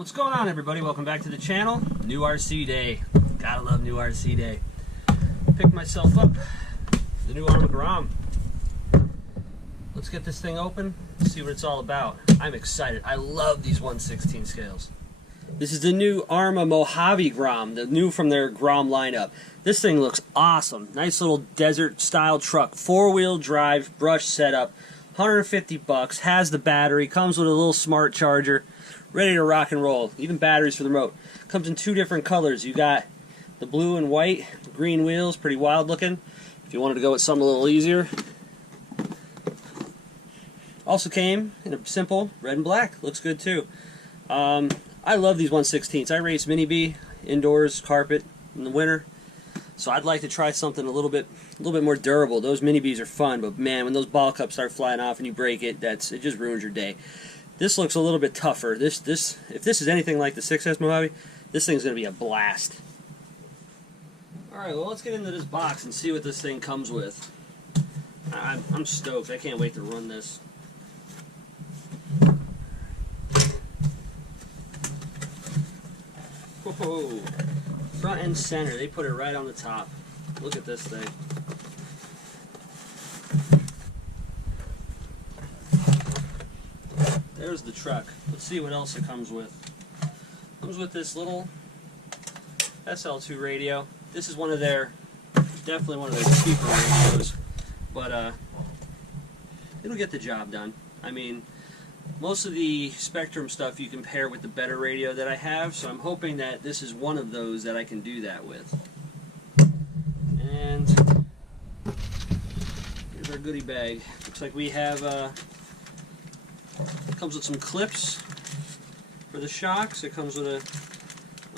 What's going on, everybody? Welcome back to the channel. New RC day. Gotta love new RC day. Picked myself up the new Arrma Grom. Let's get this thing open, see what it's all about. I'm excited. I love these 1/16 scales. This is the new Arrma Mojave Grom, the new from their Grom lineup. This thing looks awesome. Nice little desert style truck, 4-wheel drive, brush setup, 150 bucks, has the battery, comes with a little smart charger, ready to rock and roll. Even batteries for the remote. Comes in 2 different colors. You got the blue and white, green wheels, pretty wild looking. If you wanted to go with something a little easier. Also came in a simple red and black. Looks good too. I love these 1/16s. I race mini B indoors, carpet in the winter. So I'd like to try something a little bit more durable. Those mini Bs are fun, but man, when those ball cups start flying off and you break it, it just ruins your day. This looks a little bit tougher. If this is anything like the 6S Mojave, this thing's going to be a blast. Alright, well, let's get into this box and see what this thing comes with. I'm stoked. I can't wait to run this. Whoa. Front and center. They put it right on the top. Look at this thing. There's the truck. Let's see what else it comes with. It comes with this little SL2 radio. This is definitely one of their cheaper radios, but it'll get the job done. I mean, most of the Spectrum stuff you can pair with the better radio that I have, so I'm hoping that this is one of those that I can do that with. And here's our goodie bag. Looks like we have it comes with some clips for the shocks. It comes with a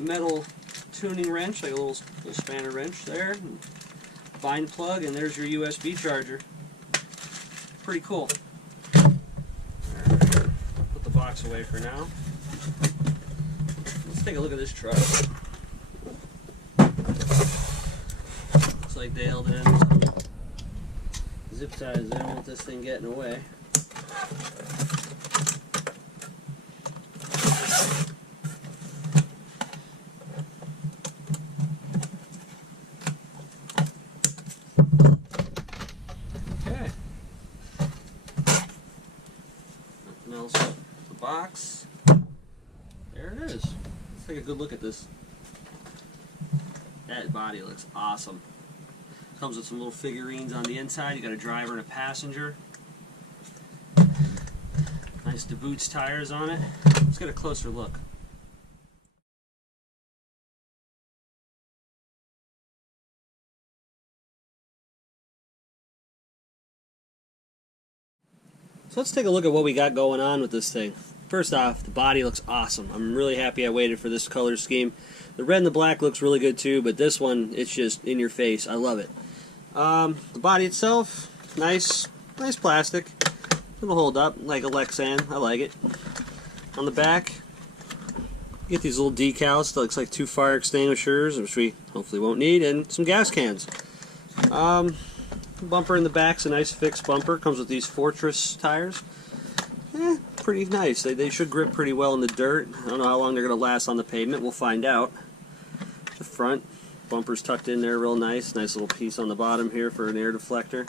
metal tuning wrench, like a little spanner wrench there, bind plug, and there's your USB charger. Pretty cool. Put the box away for now. Let's take a look at this truck. Looks like they held it in some zip ties. They don't want this thing getting away. Box. There it is. Let's take a good look at this. That body looks awesome. Comes with some little figurines on the inside. You got a driver and a passenger. Nice DeBoots tires on it. Let's get a closer look. So let's take a look at what we got going on with this thing. First off, the body looks awesome. I'm really happy I waited for this color scheme. The red and the black looks really good too, but this one, it's just in your face. I love it. The body itself, nice plastic. It'll hold up like a Lexan. I like it. On the back, you get these little decals. It looks like 2 fire extinguishers, which we hopefully won't need, and some gas cans. Bumper in the back's a nice fixed bumper. Comes with these Fortress tires. Pretty nice. They should grip pretty well in the dirt. I don't know how long they're going to last on the pavement. We'll find out. The front bumper's tucked in there real nice. Nice little piece on the bottom here for an air deflector.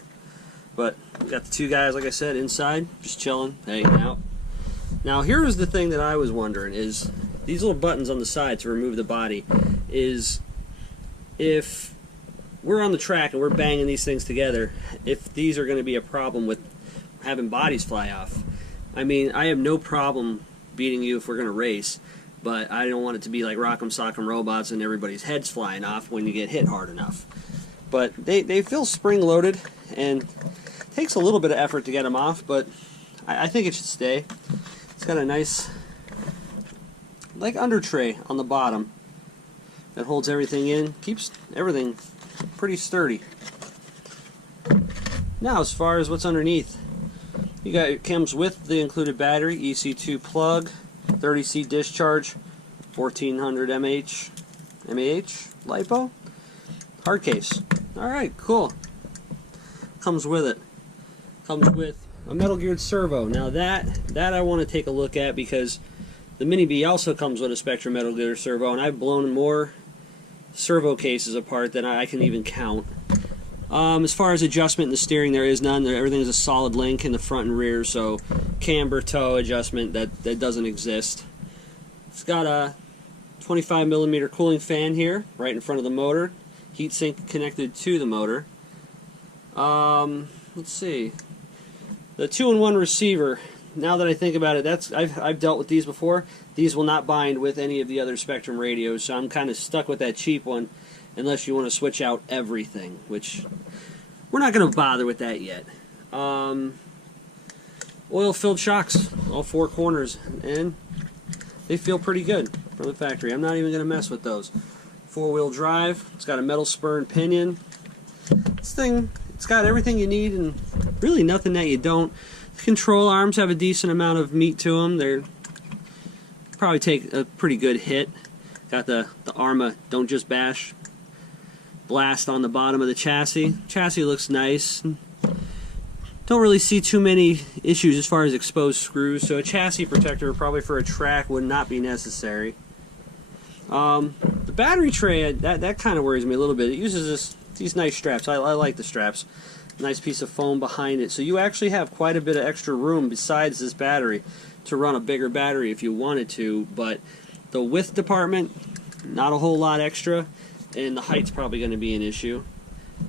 But we got the 2 guys, like I said, inside, just chilling, hanging out. Now here's the thing that I was wondering is these little buttons on the side to remove the body is if we're on the track and we're banging these things together, if these are going to be a problem with having bodies fly off. I mean, I have no problem beating you if we're going to race, but I don't want it to be like Rock'em Sock'em Robots and everybody's heads flying off when you get hit hard enough. But they feel spring-loaded, and it takes a little bit of effort to get them off, but I think it should stay. It's got a nice, like, under tray on the bottom that holds everything in, keeps everything pretty sturdy. Now, as far as what's underneath, it comes with the included battery, EC2 plug, 30C discharge, 1400 mAh LiPo, hard case. Alright, cool. Comes with it. Comes with a metal geared servo. Now that I want to take a look at because The Mini B also comes with a Spectrum Metal Gear servo, and I've blown more servo cases apart than I can even count. As far as adjustment in the steering, there is none. Everything is a solid link in the front and rear, so camber, toe adjustment, that doesn't exist. It's got a 25mm cooling fan here, right in front of the motor. Heatsink connected to the motor. Let's see. The 2-in-1 receiver. Now that I think about it, I've dealt with these before. These will not bind with any of the other Spectrum radios, so I'm kind of stuck with that cheap one, unless you want to switch out everything, which we're not going to bother with that yet. Oil-filled shocks, all four corners, and they feel pretty good from the factory. I'm not even going to mess with those. Four-wheel drive. It's got a metal spur and pinion. This thing, it's got everything you need and really nothing that you don't. The control arms have a decent amount of meat to them. They're probably take a pretty good hit. Got the Arrma Don't Just Bash blast on the bottom of the chassis. Chassis looks nice. Don't really see too many issues as far as exposed screws, so a chassis protector probably for a track would not be necessary. The battery tray, that kind of worries me a little bit. It uses these nice straps. I like the straps. Nice piece of foam behind it, so you actually have quite a bit of extra room besides this battery to run a bigger battery if you wanted to, but the width department, not a whole lot extra, and the height's probably going to be an issue.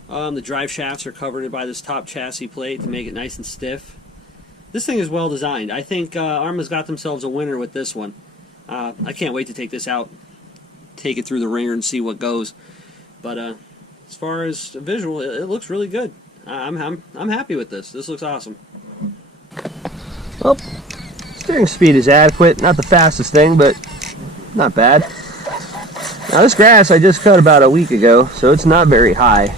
The drive shafts are covered by this top chassis plate to make it nice and stiff. This thing is well designed. I think Arrma's got themselves a winner with this one. I can't wait to take this out, take it through the ringer and see what goes. But as far as visual, it looks really good. I'm happy with this. This looks awesome. Well, steering speed is adequate. Not the fastest thing, but not bad. Now this grass I just cut about a week ago, so it's not very high.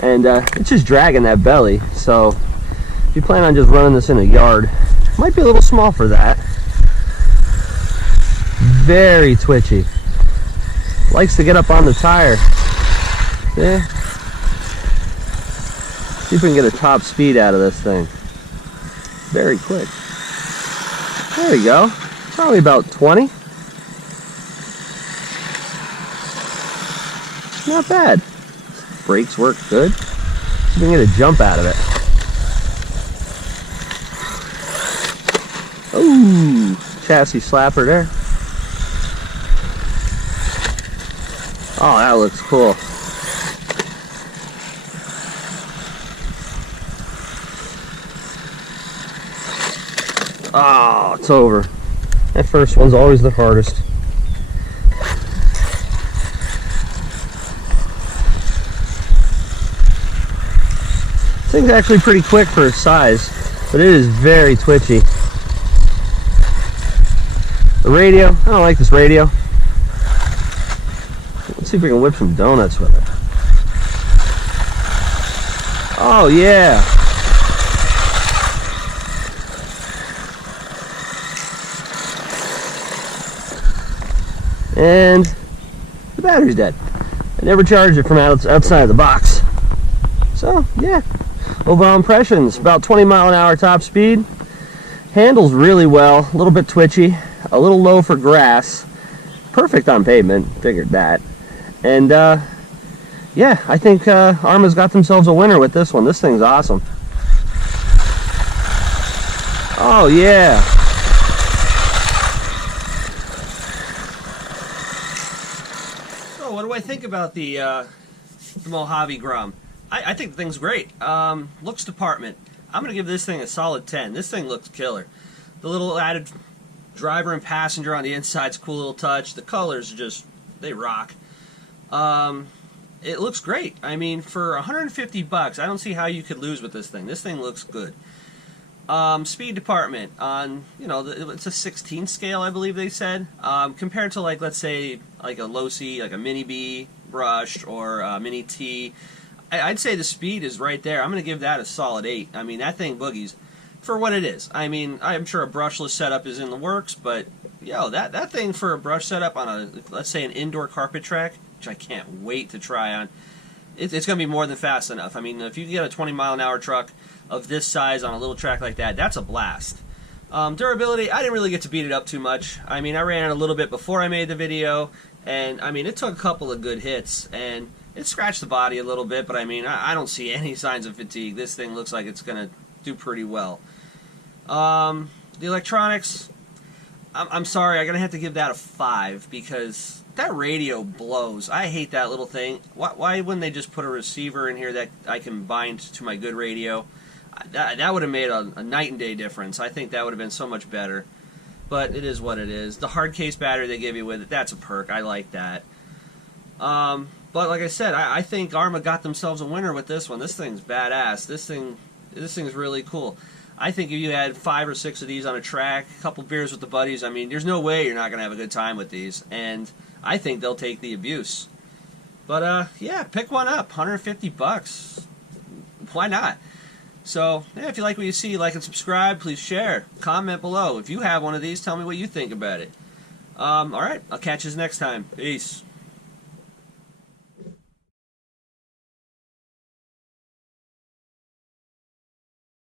And it's just dragging that belly, so if you plan on just running this in a yard, it might be a little small for that. Very twitchy. Likes to get up on the tire. Yeah. See if we can get a top speed out of this thing. Very quick. There we go. Probably about 20. Not bad. Brakes work good. See if we can get a jump out of it. Ooh, chassis slapper there. Oh, that looks cool. Oh, it's over. That first one's always the hardest. This thing's actually pretty quick for its size, but it is very twitchy. The radio, I don't like this radio. Let's see if we can whip some donuts with it. Oh yeah. And the battery's dead. I never charged it from outside the box. So yeah, overall impressions, about 20 mile/h top speed. Handles really well, a little bit twitchy, a little low for grass. Perfect on pavement, figured that. And yeah, I think Arrma's got themselves a winner with this one. This thing's awesome. Oh yeah. So what do I think about the Mojave Grom? I think the thing's great. Looks department, I'm going to give this thing a solid 10. This thing looks killer. The little added driver and passenger on the inside's a cool little touch. The colors just, they rock. It looks great. I mean, for 150 bucks, I don't see how you could lose with this thing. This thing looks good. Speed department on, you know, it's a 16 scale, I believe they said. Compared to, like, let's say, like a low C, like a Mini B brushed or a Mini T, I'd say the speed is right there. I'm going to give that a solid 8. I mean, that thing boogies for what it is. I mean, I'm sure a brushless setup is in the works, but, yo, that thing for a brush setup on a, let's say, an indoor carpet track, which I can't wait to try on, it's going to be more than fast enough. I mean, if you get a 20 mile an hour truck of this size on a little track like that, that's a blast. Durability, I didn't really get to beat it up too much. I mean, I ran it a little bit before I made the video, and I mean, it took a couple of good hits, and it scratched the body a little bit, but I mean, I don't see any signs of fatigue. This thing looks like it's going to do pretty well. The electronics, I'm sorry, I'm going to have to give that a 5, because that radio blows. I hate that little thing. Why wouldn't they just put a receiver in here that I can bind to my good radio? That would have made a night and day difference. I think that would have been so much better. But it is what it is. The hard case battery they give you with it, that's a perk. I like that. But like I said, I think Arrma got themselves a winner with this one. This thing's badass. This thing's really cool. I think if you had 5 or 6 of these on a track, a couple beers with the buddies, I mean, there's no way you're not going to have a good time with these. And I think they'll take the abuse. But, yeah, pick one up. 150 bucks. Why not? So, yeah, if you like what you see, like and subscribe. Please share. Comment below. If you have one of these, tell me what you think about it. Alright, I'll catch you next time. Peace.